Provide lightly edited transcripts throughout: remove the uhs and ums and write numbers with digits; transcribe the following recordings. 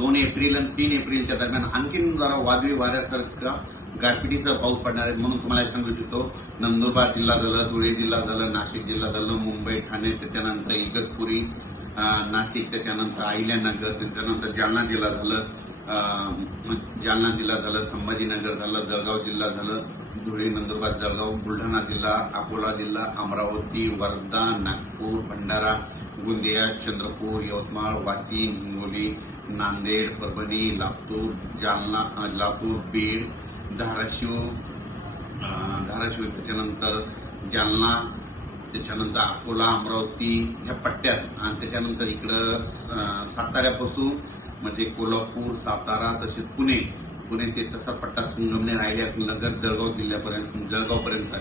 2 April आणि 3 एप्रिलच्या दरम्यान आणखीन जरा वादळी वाऱ्यासारखा गारपिटीसह पाऊस पडणार आहे. म्हणून तुम्हाला सांगू इच्छितो, नंदुरबार जिल्हा झालं, धुळे जिल्हा झालं, नाशिक जिल्हा झालं, मुंबई, ठाणे, त्याच्यानंतर इगतपुरी, नाशिक, त्याच्यानंतर अहिल्यानगर, त्याच्यानंतर जालना जिल्हा झालं, संभाजीनगर झालं, जळगाव जिल्हा झालं, धुळे, नंदुरबार, जळगाव, बुलढाणा जिल्हा, अकोला जिल्हा, अमरावती, वर्धा, नागपूर, भंडारा, गोंदिया, चंद्रपूर, यवतमाळ, वाशिम, हिंगोली, नांदेड, परभणी, लातूर, जालना, बीड, धाराशिव, त्याच्यानंतर जालना, त्याच्यानंतर अकोला, अमरावती ह्या पट्ट्यात आणि त्याच्यानंतर इकडं साताऱ्यापासून म्हणजे कोल्हापूर, सातारा, तसेच पुणे ते तसा पट्टा संगमनेर, अहिल्यानगर, जळगावपर्यंत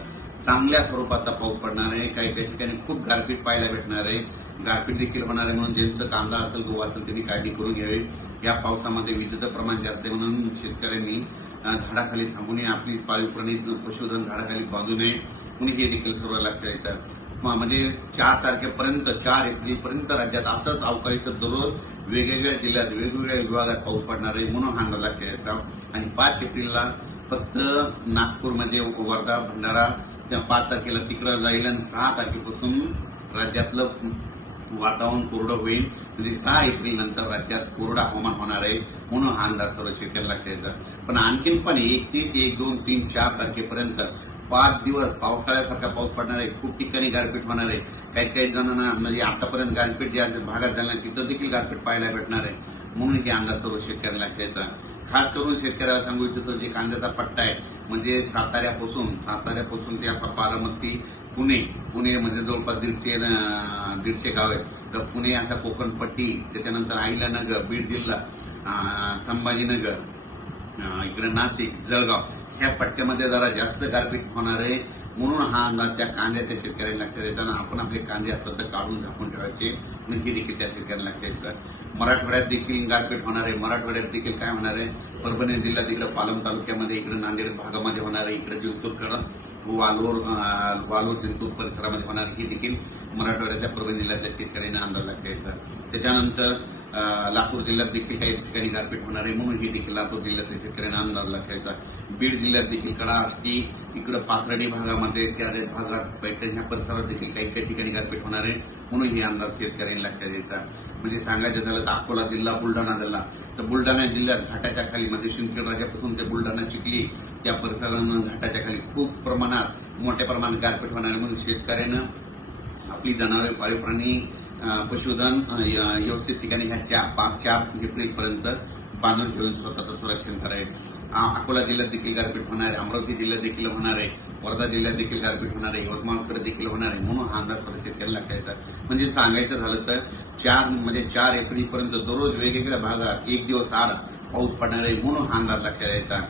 चांगल्या स्वरूपाचा पाऊस पडणार आहे. काही ठिकाणी खूप गारपीट पाहायला भेटणार आहे. गारपीट देखील होणार आहे. म्हणून ज्यांचं कांदा असेल गहू असेल त्यांनी काळजी करून घ्यावी. या पावसामध्ये विजेचं प्रमाण जास्त आहे. म्हणून शेतकऱ्यांनी झाडाखाली थांबू नये, आपली पाळीव प्राणी पशुधन झाडाखाली बांधू नये. म्हणून हे देखील सर्व लक्षात येतं. म्हणजे 4 तारखेपर्यंत 4 एप्रिलपर्यंत राज्यात असंच अवकाळीचं दररोज वेगवेगळ्या जिल्ह्यात वेगवेगळ्या विभागात पाऊस पडणार आहे. म्हणून हा अंदाज लक्षात येतो. आणि 5 एप्रिलला फक्त नागपूरमध्ये, वर्धा, भंडारा, 5 तारखेला तिकडं जाईल आणि 6 तारखेपासून राज्यातलं वातावरण कोरडं होईल. म्हणजे 6 एप्रिल नंतर राज्यात कोरडं हवामान होणार आहे. म्हणून हा अंदाज सर्व शेतकऱ्यांना लक्षात येतं. पण आणखीन पण 31, 1, 2, 3, 4 तारखेपर्यंत 5 दिवस पावसाळ्यासारखा पाऊस पडणार आहे. खूप ठिकाणी गारपीट होणार आहे. काही जणांना म्हणजे आतापर्यंत गारपीट ज्या भागात झाल्या तिथं देखील गारपीट पाहायला भेटणार आहे. म्हणून हे अंदाज सर्व शेतकऱ्यांना लक्षात येतं. खास करून शेतकऱ्याला सांगू इच्छितो, जे कांद्याचा पट्टा आहे म्हणजे साताऱ्यापासून ते असा बारामती, पुणे म्हणजे जवळपास 150 गाव आहेत. तर पुणे असा कोकणपट्टी, त्याच्यानंतर अहिल्यानगर, बीड जिल्हा, संभाजीनगर, इकडे नाशिक, जळगाव ह्या पट्ट्यामध्ये जरा जास्त गारपीट होणार आहे. म्हणून हा अंदाज त्या कांद्याच्या शेतकऱ्यांना लक्षात येताना आपण आपले कांदे असतात तर काढून झाकून ठेवायचे. हे देखील त्या शेतकऱ्यांना लक्षात येतं. मराठवाड्यात देखील गारपीट होणार आहे. मराठवाड्यात देखील काय होणार आहे, परभणी जिल्ह्यात इकडे पालम तालुक्यामध्ये, इकडे नांदेड भागामध्ये होणार आहे. इकडे जिंतूर, वालोर जिंतूर परिसरामध्ये होणार ही देखील मराठवाड्याच्या परभणी जिल्ह्यातल्या शेतकऱ्यांना अंदाज लक्षात येतं. त्याच्यानंतर लातूर जिल्ह्यात देखील काही ठिकाणी गारपीट होणार आहे. म्हणून हे देखील लातूर जिल्ह्यातल्या शेतकऱ्यांना अंदाज लक्षात येतात. बीड जिल्ह्यात देखील कडा, आष्टी, इकडे पाथर्डी भागामध्ये, त्या भागात, पैठण ह्या परिसरात देखील काही ठिकाणी गारपीट होणार आहे. म्हणून हे अंदाज शेतकऱ्यांना लक्षात येतात. म्हणजे सांगायचं झालं तर अकोला जिल्हा, बुलढाणा जिल्हा, तर बुलढाणा जिल्ह्यात घाटाच्या खाली म्हणजे शिंदखेड ते बुलढाणा, चिखली त्या परिसरानं घाटाच्या खाली खूप प्रमाणात मोठ्या प्रमाणात गारपीट होणार आहे. म्हणून शेतकऱ्यानं आपली जनावरे, पाळीव प्राणी, पशुधन व्यवस्थित ठिकाणी ह्या 4 एप्रिलपर्यंत बांधून ठेवून स्वतःचं संरक्षण करायचं. अकोला जिल्ह्यात देखील गारपीट होणार आहे. अमरावती जिल्ह्यात देखील होणार आहे. वर्धा जिल्ह्यात देखील गारपीट होणार आहे. यवतमाळकडे देखील होणार आहे. म्हणून हा अंदाज सर्व शेतकऱ्यांना लक्षात येतात. म्हणजे सांगायचं झालं तर 4 एप्रिलपर्यंत दररोज वेगवेगळ्या भागात 1 दिवस आड पाऊस पडणार आहे. म्हणून हा अंदाज लक्षात येतात.